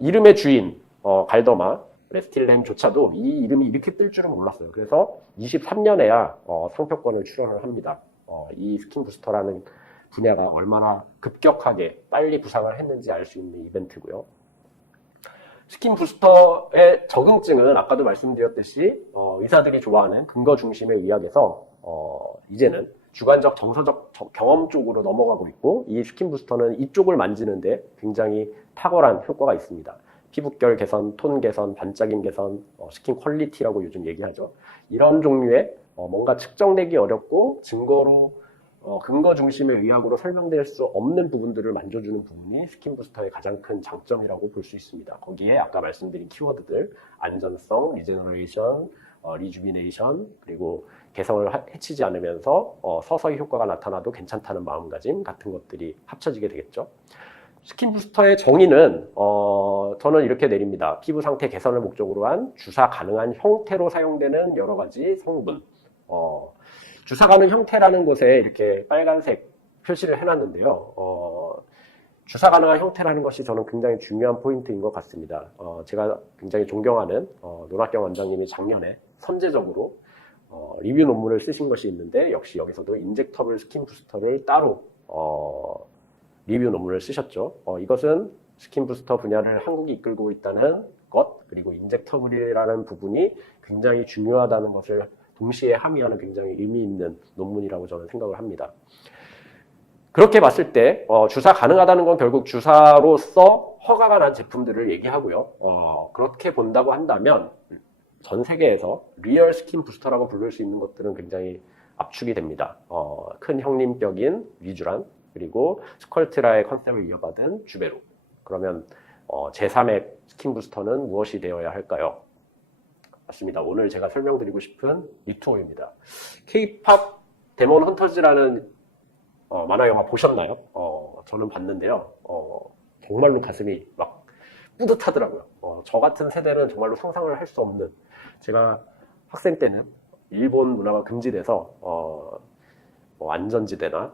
이름의 주인 갈더마 프레스틸렌조차도 이 이름이 이렇게 뜰 줄은 몰랐어요. 그래서 23년에야 상표권을 출원을 합니다. 이 스킨 부스터라는 분야가 얼마나 급격하게 빨리 부상을 했는지 알 수 있는 이벤트고요. 스킨 부스터의 적응증은 아까도 말씀드렸듯이 의사들이 좋아하는 근거 중심의 의학에서 이제는 주관적 정서적 경험 쪽으로 넘어가고 있고, 이 스킨 부스터는 이쪽을 만지는데 굉장히 탁월한 효과가 있습니다. 피부결 개선, 톤 개선, 반짝임 개선, 스킨 퀄리티라고 요즘 얘기하죠. 이런 종류의 뭔가 측정되기 어렵고 증거로 근거 중심의 의학으로 설명될 수 없는 부분들을 만져주는 부분이 스킨 부스터의 가장 큰 장점이라고 볼 수 있습니다. 거기에 아까 말씀드린 키워드들, 안전성, 리제너레이션, 리주비네이션, 그리고 개성을 해치지 않으면서 서서히 효과가 나타나도 괜찮다는 마음가짐 같은 것들이 합쳐지게 되겠죠. 스킨 부스터의 정의는 저는 이렇게 내립니다. 피부 상태 개선을 목적으로 한 주사 가능한 형태로 사용되는 여러 가지 성분. 주사 가능 형태라는 곳에 이렇게 빨간색 표시를 해놨는데요. 주사 가능한 형태라는 것이 저는 굉장히 중요한 포인트인 것 같습니다. 제가 굉장히 존경하는 노낙경 원장님이 작년에 선제적으로 리뷰 논문을 쓰신 것이 있는데, 역시 여기서도 인젝터블 스킨 부스터를 따로 리뷰 논문을 쓰셨죠. 이것은 스킨 부스터 분야를 한국이 이끌고 있다는 것, 그리고 인젝터블이라는 부분이 굉장히 중요하다는 것을 동시에 함의하는 굉장히 의미 있는 논문이라고 저는 생각을 합니다. 그렇게 봤을 때 주사 가능하다는 건 결국 주사로서 허가가 난 제품들을 얘기하고요. 그렇게 본다고 한다면 전 세계에서 리얼 스킨 부스터라고 부를 수 있는 것들은 굉장히 압축이 됩니다. 큰 형님격인 리쥬란, 그리고 스컬트라의 컨셉을 이어받은 주베로. 그러면 제3의 스킨 부스터는 무엇이 되어야 할까요? 맞습니다. 오늘 제가 설명드리고 싶은 리투오입니다. K-팝 데몬 헌터즈라는 만화 영화 보셨나요? 저는 봤는데요. 정말로 가슴이 막 뿌듯하더라고요. 저 같은 세대는 정말로 상상을 할 수 없는, 제가 학생 때는 일본 문화가 금지돼서 안전지대나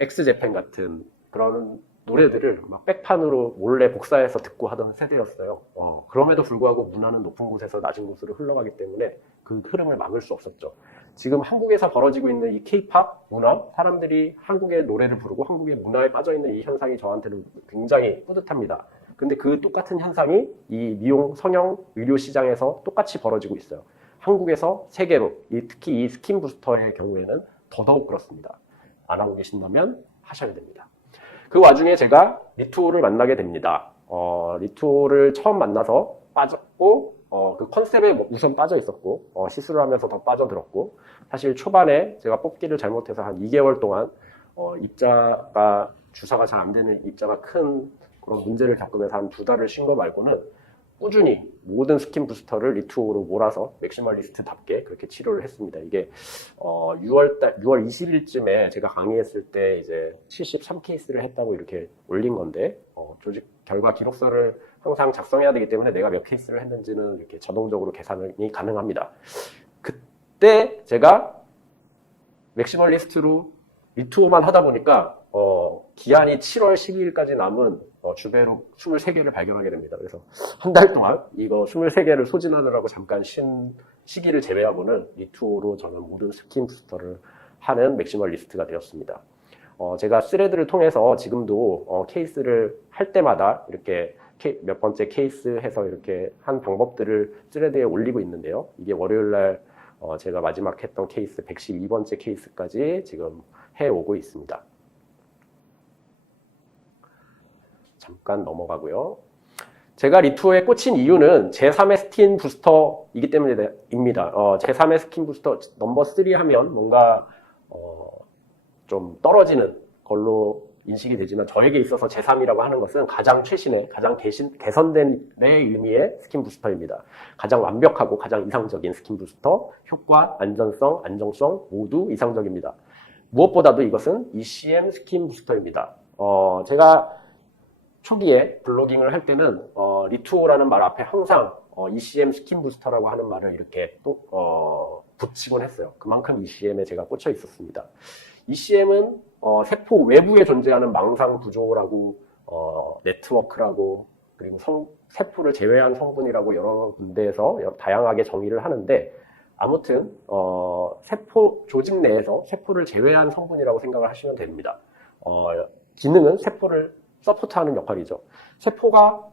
엑스제팬 같은 그런 노래들을 막 백판으로 몰래 복사해서 듣고 하던 세대였어요. 그럼에도 불구하고 문화는 높은 곳에서 낮은 곳으로 흘러가기 때문에 그 흐름을 막을 수 없었죠. 지금 한국에서 벌어지고 있는 이 K-팝 문화, 사람들이 한국의 노래를 부르고 한국의 문화에 빠져있는 이 현상이 저한테는 굉장히 뿌듯합니다. 근데 그 똑같은 현상이 이 미용, 성형, 의료 시장에서 똑같이 벌어지고 있어요. 한국에서 세계로, 특히 이 스킨 부스터의 경우에는 더더욱 그렇습니다. 안 하고 계신다면 하셔야 됩니다. 그 와중에 제가 리투오를 만나게 됩니다. 리투오를 처음 만나서 빠졌고, 그 컨셉에 우선 빠져 있었고, 시술을 하면서 더 빠져들었고, 사실 초반에 제가 뽑기를 잘못해서 한 2개월 동안, 주사가 잘 안 되는 입자가 큰 그런 문제를 겪으면서 한 2달을 쉰 거 말고는 꾸준히 모든 스킨 부스터를 리투오로 몰아서 맥시멀리스트답게 그렇게 치료를 했습니다. 이게 6월 20일쯤에 제가 강의했을 때 이제 73케이스를 했다고 이렇게 올린 건데, 조직 결과 기록서를 항상 작성해야 되기 때문에 내가 몇 케이스를 했는지는 이렇게 자동적으로 계산이 가능합니다. 그때 제가 맥시멀리스트로 리투오만 하다 보니까 기한이 7월 12일까지 남은 주베로 23개를 발견하게 됩니다. 그래서 한 달 동안 이거 23개를 소진하느라고 잠깐 쉰 시기를 제외하고는 리투오로 저는 모든 스킨 부스터를 하는 맥시멀리스트가 되었습니다. 제가 스레드를 통해서 지금도 케이스를 할 때마다 이렇게 몇 번째 케이스 해서 이렇게 한 방법들을 스레드에 올리고 있는데요. 이게 월요일날 제가 마지막 했던 케이스 112번째 케이스까지 지금 해오고 있습니다. 잠깐 넘어가고요. 제가 리투오에 꽂힌 이유는 제3의 스킨 부스터이기 때문입니다. 제3의 스킨 부스터 넘버 3 하면 뭔가 좀 떨어지는 걸로 인식이 되지만, 저에게 있어서 제3이라고 하는 것은 가장 최신의, 가장 개선된 의미의 스킨 부스터입니다. 가장 완벽하고 가장 이상적인 스킨 부스터, 효과, 안전성, 안정성 모두 이상적입니다. 무엇보다도 이것은 ECM 스킨 부스터입니다. 제가 초기에 블로깅을 할 때는 리투오라는 말 앞에 항상 ECM 스킨 부스터라고 하는 말을 이렇게 또 붙이곤 했어요. 그만큼 ECM에 제가 꽂혀 있었습니다. ECM은 세포 외부에 존재하는 망상 구조라고 네트워크라고, 그리고 세포를 제외한 성분이라고 여러 군데에서 다양하게 정의를 하는데, 아무튼 세포 조직 내에서 세포를 제외한 성분이라고 생각을 하시면 됩니다. 기능은 세포를 서포트하는 역할이죠. 세포가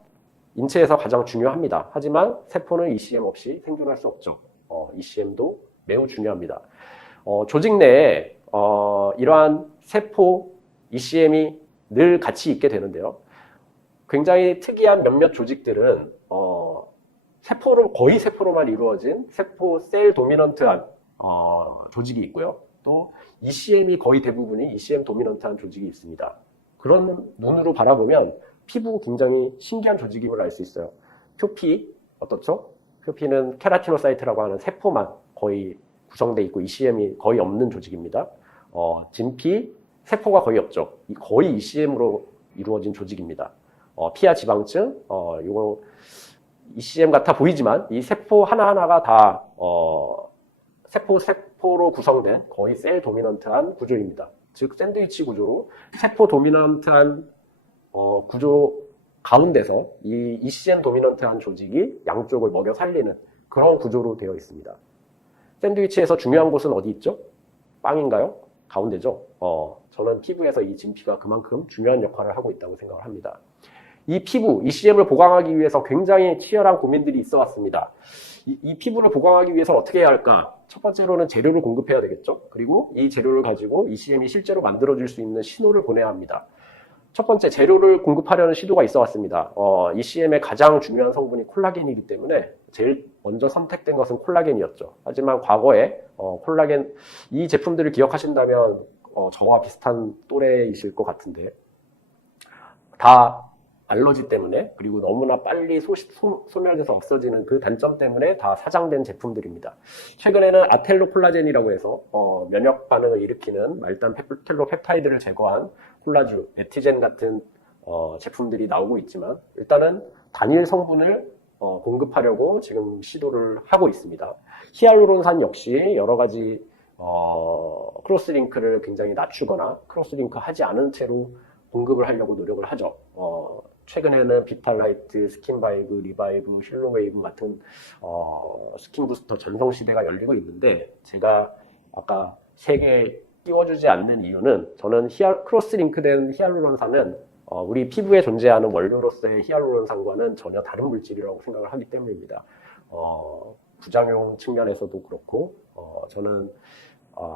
인체에서 가장 중요합니다. 하지만 세포는 ECM 없이 생존할 수 없죠. ECM도 매우 중요합니다. 조직 내에 이러한 세포 ECM이 늘 같이 있게 되는데요. 굉장히 특이한 몇몇 조직들은 거의 세포로만 이루어진 세포 셀 도미넌트한 조직이 있고요. 또 ECM이 거의 대부분이 ECM 도미넌트한 조직이 있습니다. 그런 눈으로 바라보면 피부 굉장히 신기한 조직임을 알 수 있어요. 표피 어떻죠? 표피는 케라티노사이트라고 하는 세포만 거의 구성되어 있고 ECM이 거의 없는 조직입니다. 진피 세포가 거의 없죠. 거의 ECM으로 이루어진 조직입니다. 피하 지방층 이거 ECM 같아 보이지만 이 세포 하나하나가 다 세포로 구성된 거의 셀 도미넌트한 구조입니다. 즉 샌드위치 구조로 세포 도미넌트한 구조 가운데서 이 ECM 도미넌트한 조직이 양쪽을 먹여 살리는 그런 구조로 되어 있습니다. 샌드위치에서 중요한 곳은 어디 있죠? 빵인가요? 가운데죠. 저는 피부에서 이 진피가 그만큼 중요한 역할을 하고 있다고 생각을 합니다. 이 피부, ECM을 보강하기 위해서 굉장히 치열한 고민들이 있어 왔습니다. 이 피부를 보강하기 위해서 어떻게 해야 할까? 첫 번째로는 재료를 공급해야 되겠죠. 그리고 이 재료를 가지고 ECM이 실제로 만들어줄 수 있는 신호를 보내야 합니다. 첫 번째, 재료를 공급하려는 시도가 있어 왔습니다. ECM의 가장 중요한 성분이 콜라겐이기 때문에 제일 먼저 선택된 것은 콜라겐이었죠. 하지만 과거에 콜라겐, 이 제품들을 기억하신다면 저와 비슷한 또래이실 것 같은데 다 알러지 때문에, 그리고 너무나 빨리 소멸돼서 없어지는 그 단점 때문에 다 사장된 제품들입니다. 최근에는 아텔로 콜라겐이라고 해서 면역 반응을 일으키는 말단 텔로펩타이드를 제거한 콜라주, 에티젠 같은 제품들이 나오고 있지만 일단은 단일 성분을 공급하려고 지금 시도를 하고 있습니다. 히알루론산 역시 여러 가지 크로스링크를 굉장히 낮추거나 크로스링크 하지 않은 채로 공급을 하려고 노력을 하죠. 최근에는 비탈라이트, 스킨바이브, 리바이브, 힐로웨이브 같은 스킨 부스터 전성 시대가 열리고 있는데, 제가 아까 3개 띄워주지 않는 이유는, 저는 크로스 링크된 히알루론산은 우리 피부에 존재하는 원료로서의 히알루론산과는 전혀 다른 물질이라고 생각을 하기 때문입니다. 부작용 측면에서도 그렇고, 저는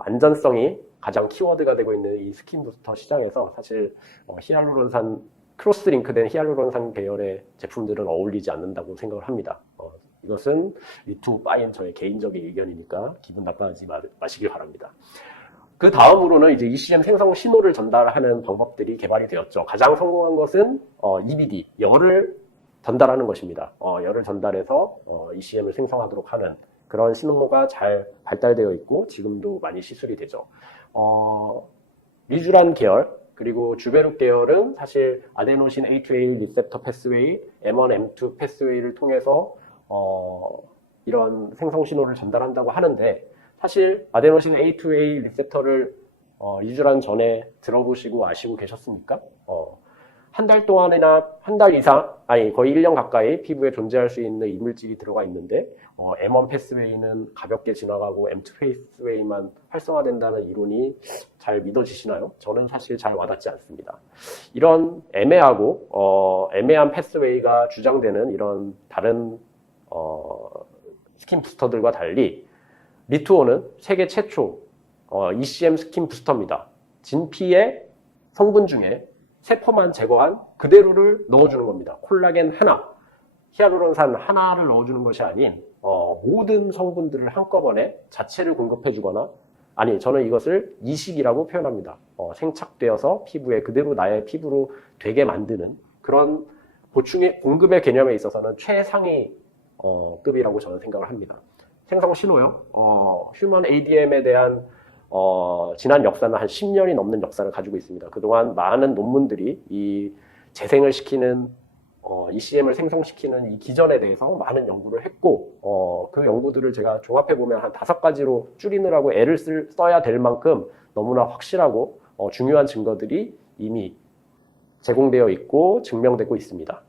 안전성이 가장 키워드가 되고 있는 이 스킨 부스터 시장에서 사실 히알루론산, 크로스 링크된 히알루론산 계열의 제품들은 어울리지 않는다고 생각을 합니다. 이것은 리투 빠인 저의 개인적인 의견이니까 기분 나빠하지 마시길 바랍니다. 그 다음으로는 이제 ECM 생성 신호를 전달하는 방법들이 개발이 되었죠. 가장 성공한 것은 EBD, 열을 전달하는 것입니다. 열을 전달해서 ECM을 생성하도록 하는 그런 신호가 잘 발달되어 있고 지금도 많이 시술이 되죠. 리쥬란 계열, 그리고 주베룩 계열은 사실 아데노신 A2A 리셉터 패스웨이, M1, M2 패스웨이를 통해서 이런 생성 신호를 전달한다고 하는데, 사실 아데노신 A2A 리셉터를 리쥬란 전에 들어보시고 아시고 계셨습니까? 한 달 동안이나 한 달 이상, 아니 거의 1년 가까이 피부에 존재할 수 있는 이물질이 들어가 있는데, M1 패스웨이는 가볍게 지나가고 M2 패스웨이만 활성화된다는 이론이 잘 믿어지시나요? 저는 사실 잘 와닿지 않습니다. 이런 애매한 패스웨이가 주장되는 이런 다른 스킨 부스터들과 달리 리투오는 세계 최초 ECM 스킨 부스터입니다. 진피의 성분 중에 세포만 제거한 그대로를 넣어주는 겁니다. 콜라겐 하나, 히알루론산 하나를 넣어주는 것이 아닌 모든 성분들을 한꺼번에 자체를 공급해주거나, 아니 저는 이것을 이식이라고 표현합니다. 생착되어서 피부에 그대로 나의 피부로 되게 만드는 그런 공급의 개념에 있어서는 최상위 급이라고 저는 생각을 합니다. 생성 신호요. 휴먼 ADM에 대한 지난 역사는 한 10년이 넘는 역사를 가지고 있습니다. 그동안 많은 논문들이 이 재생을 시키는 ECM을 생성시키는 이 기전에 대해서 많은 연구를 했고, 그 연구들을 제가 종합해보면 한 5가지로 줄이느라고 애를 써야 될 만큼 너무나 확실하고 중요한 증거들이 이미 제공되어 있고 증명되고 있습니다.